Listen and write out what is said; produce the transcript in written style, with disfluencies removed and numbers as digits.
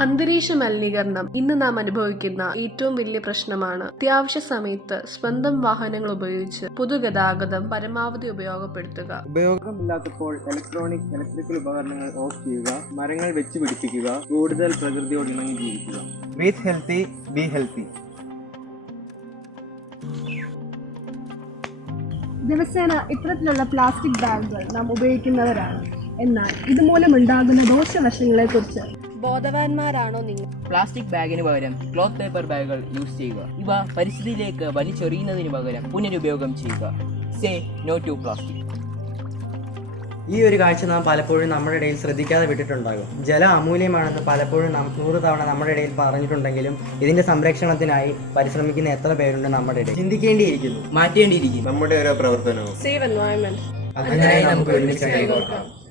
അന്തരീക്ഷ മലിനീകരണം ഇന്ന് നാം അനുഭവിക്കുന്ന ഏറ്റവും വലിയ പ്രശ്നമാണ്. അത്യാവശ്യ സമയത്ത് സ്വന്തം വാഹനങ്ങൾ ഉപയോഗിച്ച് പൊതുഗതാഗതം പരമാവധി ഉപയോഗപ്പെടുത്തുക. ഉപയോഗമില്ലാത്തപ്പോൾ ഇലക്ട്രിക്കൽ ഉപകരണങ്ങൾ ഓഫ് ചെയ്യുക, മരങ്ങൾ വെച്ച് പിടിപ്പിക്കുക, കൂടുതൽ പ്രകൃതിയോട് ഇണങ്ങി ജീവിക്കുക. Breathe healthy, be healthy. ദിവസേന ഇത്തരത്തിലുള്ള പ്ലാസ്റ്റിക് ബാഗുകൾ നാം ഉപയോഗിക്കുന്നവരാണ്. എന്നാൽ ഇതുമൂലമുണ്ടാകുന്ന ദോഷവശങ്ങളെക്കുറിച്ച് ബോധവാന്മാരാണോ നിങ്ങൾ? പ്ലാസ്റ്റിക് ബാഗിന് പകരം ക്ലോത്ത് പേപ്പർ ബാഗുകൾ യൂസ് ചെയ്യുക. ഇവ പരിസ്ഥിതിയിലേക്ക് വലിച്ചെറിയുന്നതിന് പകരം പുനരുപയോഗം ചെയ്യുക. Say no to plastic. ഈ ഒരു കാഴ്ച നാം പലപ്പോഴും നമ്മുടെ ഇടയിൽ ശ്രദ്ധിക്കാതെ വിട്ടിട്ടുണ്ടാകും. ജലം അമൂല്യമാണെന്ന് പലപ്പോഴും 100 തവണ നമ്മുടെ ഇടയിൽ പറഞ്ഞിട്ടുണ്ടെങ്കിലും ഇതിന്റെ സംരക്ഷണത്തിനായി പരിശ്രമിക്കുന്ന എത്ര പേരുണ്ട് നമ്മുടെ ഇടയിൽ? ചിന്തിക്കേണ്ടിയിരിക്കുന്നു, മാറ്റേണ്ടിയിരിക്കുന്നു നമ്മുടെ ഓരോ പ്രവർത്തനവും. Save environment. അതിനായി നമുക്ക് ഒരുമിച്ച് കൈകോർക്കാം.